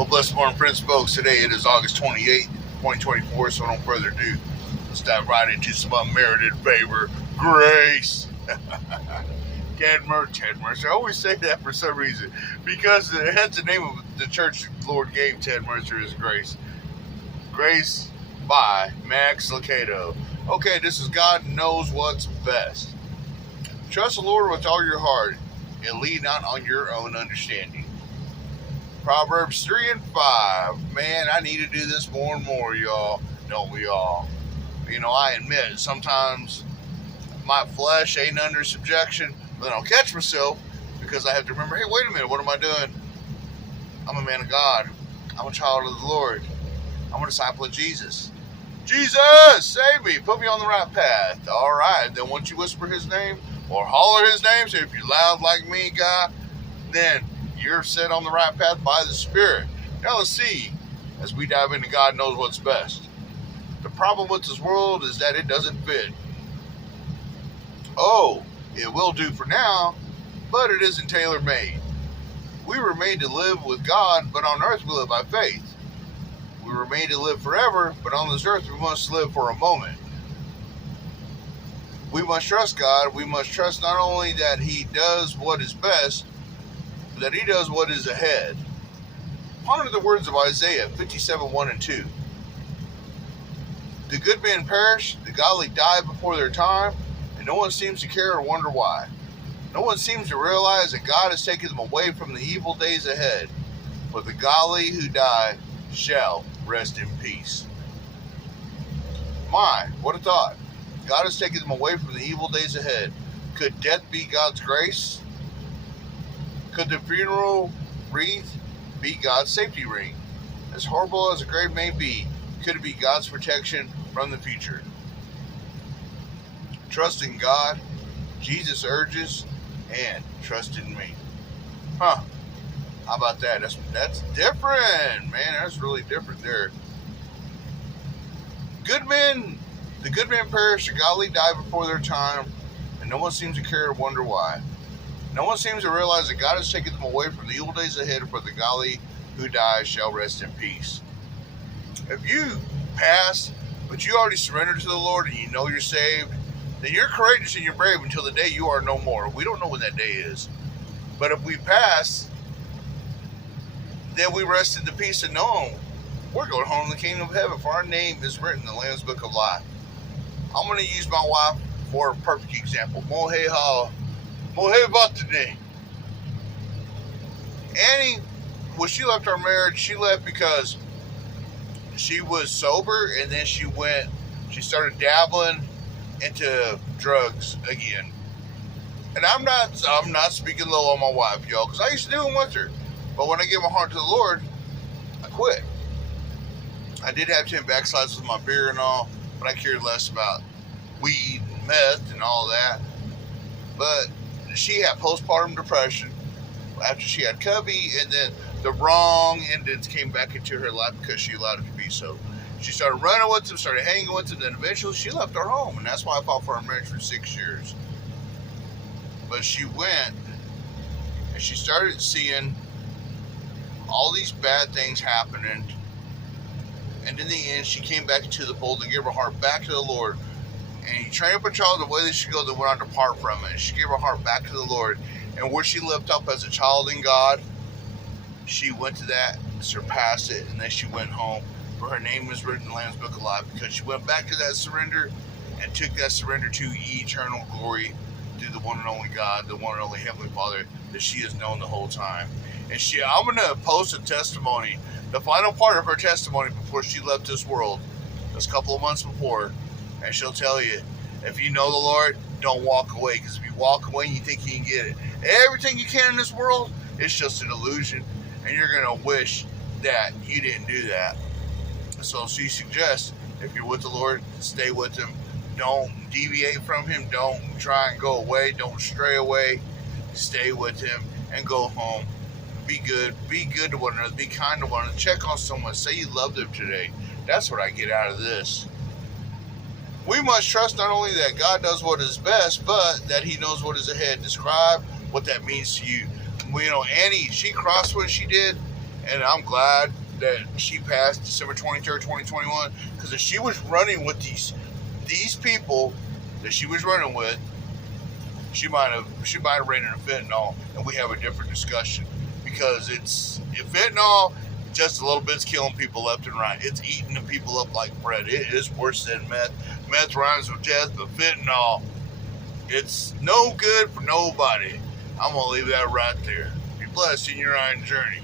Well, blessed morning, friends, folks. Today it is August 28th, 2024, so no further ado, let's dive right into some unmerited favor, grace. Ted Mercer. I always say that for some reason, because that's the name of the church the Lord gave Ted Mercer is Grace. Grace by Max Lucado. Okay, this is God Knows What's Best. Trust the Lord with all your heart and lean not on your own understanding. Proverbs 3 and 5. Man, I need to do this more and more, y'all. Don't we all? You know, I admit, sometimes my flesh ain't under subjection, but then I'll catch myself because I have to remember, hey, wait a minute, what am I doing? I'm a man of God. I'm a child of the Lord. I'm a disciple of Jesus. Jesus, save me. Put me on the right path. All right. Then once you whisper his name or holler his name, so if you're loud like me, God, then you're set on the right path by the Spirit. Now let's see, as we dive into God Knows What's Best. The problem with this world is that it doesn't fit. Oh, it will do for now, but it isn't tailor-made. We were made to live with God, but on earth we live by faith. We were made to live forever, but on this earth we must live for a moment. We must trust God. We must trust not only that he does what is best, that he does what is ahead. Ponder the words of Isaiah 57, 1 and 2. The good men perish, the godly die before their time, and no one seems to care or wonder why. No one seems to realize that God has taken them away from the evil days ahead, but the godly who die shall rest in peace. My, what a thought. God has taken them away from the evil days ahead. Could death be God's grace? Could the funeral wreath be God's safety ring? As horrible as a grave may be, could it be God's protection from the future? Trust in God, Jesus urges, and trust in me. How about that? That's different, man. That's really different there. The good men perish, the godly die before their time, and no one seems to care or wonder why. No one seems to realize that God has taken them away from the evil days ahead, for the godly who die shall rest in peace. If you pass, but you already surrendered to the Lord and you know you're saved, then you're courageous and you're brave until the day you are no more. We don't know when that day is. But if we pass, then we rest in the peace of knowing we're going home in the kingdom of heaven, for our name is written in the Lamb's Book of Life. I'm going to use my wife for a perfect example. Annie, when she left our marriage, she left because she was sober, and then she started dabbling into drugs again. And I'm not speaking low on my wife, y'all, because I used to do them with her. But when I gave my heart to the Lord, I quit. I did have 10 backslides with my beer and all, but I cared less about weed and meth and all that. But she had postpartum depression after she had Cubby, and then the wrong endings came back into her life because she allowed it to be so. She started running with him, started hanging with him, then eventually she left our home, and that's why I fought for our marriage for 6 years. But she went, and she started seeing all these bad things happening, and in the end, she came back into the fold and gave her heart back to the Lord. And you train up a child the way they should go, they went on to depart from it. And she gave her heart back to the Lord. And where she lived up as a child in God, she went to that, surpassed it, and then she went home, where her name was written in the Lamb's Book of Life, because she went back to that surrender and took that surrender to eternal glory through the one and only God, the one and only Heavenly Father that she has known the whole time. And I'm going to post a testimony, the final part of her testimony before she left this world, just a couple of months before, and she'll tell you, if you know the Lord, don't walk away, because if you walk away and you think you can get it, everything you can in this world, it's just an illusion, and you're going to wish that you didn't do that. So she suggests, if you're with the Lord, stay with him. Don't deviate from him. Don't try and go away. Don't stray away. Stay with him and go home. Be good. Be good to one another. Be kind to one another. Check on someone. Say you love them today. That's what I get out of this. We must trust not only that God does what is best, but that he knows what is ahead. Describe what that means to you. Well, Annie, she crossed what she did, And I'm glad that she passed December 23rd, 2021, because if she was running with these people that she was running with, she might have ran into fentanyl, and we have a different discussion. Because if fentanyl, just a little bit's killing people left and right. It's eating the people up like bread. It is worse than meth. Meth rhymes with death, but fentanyl, it's no good for nobody. I'm gonna leave that right there. Be blessed in your own journey.